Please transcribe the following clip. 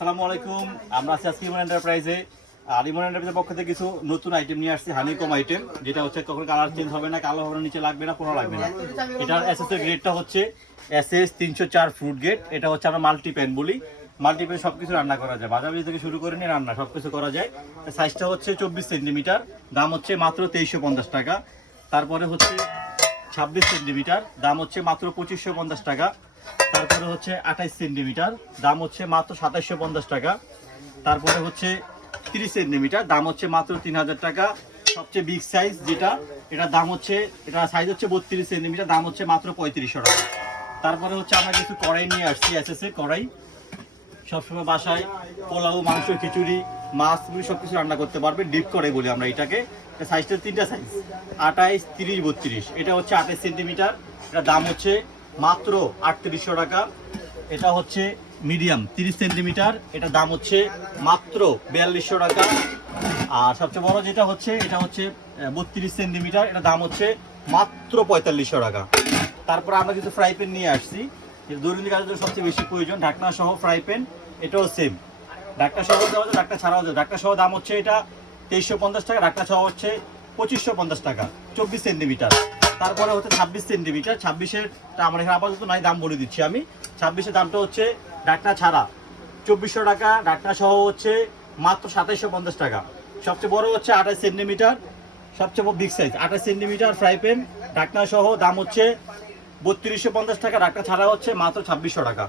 আসসালামু আলাইকুম। আমরা আছি আজকে ইমন এন্টারপ্রাইজে আর ইমন এন্টারপ্রাইজের পক্ষ থেকে কিছু নতুন আইটেম নিয়ে আসছি হানিকম আইটেম যেটা হচ্ছে কখন কালার চেঞ্জ হবে না, কালো হবে না, নিচে লাগবে না, কোনো লাগবে না। এটার এসএস এর গ্রেডটা হচ্ছে এসএস তিনশো চার ফ্রুট গেট এটা হচ্ছে আমরা মাল্টি প্যান বলি। মাল্টি প্যান সব কিছু রান্না করা যায়। বাজার থেকে শুরু করে নিয়ে রান্না সব কিছু করা যায়। সাইজটা হচ্ছে চব্বিশ সেন্টিমিটার, দাম হচ্ছে মাত্র তেইশশো পঞ্চাশ টাকা। তারপরে হচ্ছে ছাব্বিশ সেন্টিমিটার, দাম হচ্ছে মাত্র পঁচিশশো পঞ্চাশ টাকা। তারপরে হচ্ছে আঠাইশ সেন্টিমিটার, দাম হচ্ছে মাত্র সাতাইশশো পঞ্চাশ টাকা। তারপরে হচ্ছে তিরিশ সেন্টিমিটার, দাম হচ্ছে মাত্র তিন হাজার টাকা। সবচেয়ে বিগ সাইজ যেটা, এটার দাম হচ্ছে এটা সাইজ হচ্ছে বত্রিশ সেন্টিমিটার, দাম হচ্ছে মাত্র পঁয়ত্রিশশো টাকা। তারপরে হচ্ছে আমরা কিছু কড়াই নিয়ে আসছি এসএস এর কড়াই। সবসময় বাসায় পোলাও, মাংস, খিচুড়ি, মাছ সব কিছু রান্না করতে পারবে ডিপ করে বলি আমরা এটাকে। সাইজটা তিনটা সাইজ আঠাইশ, তিরিশ, বত্রিশ, এটা হচ্ছে আঠাইশ সেন্টিমিটার এটা দাম হচ্ছে মাত্র আটত্রিশশো টাকা। এটা হচ্ছে মিডিয়াম, তিরিশ সেন্টিমিটার। এটা দাম হচ্ছে মাত্র বিয়াল্লিশশো টাকা। আর সবচেয়ে বড় যেটা হচ্ছে, এটা হচ্ছে বত্রিশ সেন্টিমিটার। এটা দাম হচ্ছে মাত্র পঁয়তাল্লিশশো টাকা। তারপর আমরা কিছু ফ্রাই প্যান নিয়ে আসছি। দৈনন্দিন কাজের জন্য সবচেয়ে বেশি প্রয়োজন, ঢাকনা সহ ফ্রাই প্যান এটাও সেম ঢাকনা সহ দেওয়া যায় ঢাকনা ছাড়াও দেওয়া ঢাকনা সহ দাম হচ্ছে এটা তেইশশো পঞ্চাশ টাকা, ঢাকনা সহ হচ্ছে পঁচিশশো পঞ্চাশ টাকা, চব্বিশ সেন্টিমিটার। তারপরে হচ্ছে ছাব্বিশ সেন্টিমিটার। ছাব্বিশের আমার এখানে আপাতত নাই, দাম বলে দিচ্ছি আমি। ছাব্বিশের দামটা হচ্ছে ডাটনা ছাড়া। চব্বিশশো টাকা ডাটনা সহ হচ্ছে মাত্র সাতাইশশো পঞ্চাশ টাকা। সবচেয়ে বড় হচ্ছে আঠাশ সেন্টিমিটার, সবচেয়ে বিগ সাইজ আঠাশ সেন্টিমিটার ফ্রাই প্যান ডাকনা সহ দাম হচ্ছে বত্রিশশো পঞ্চাশ টাকা, ডাকনা ছাড়া হচ্ছে মাত্র ছাব্বিশশো টাকা।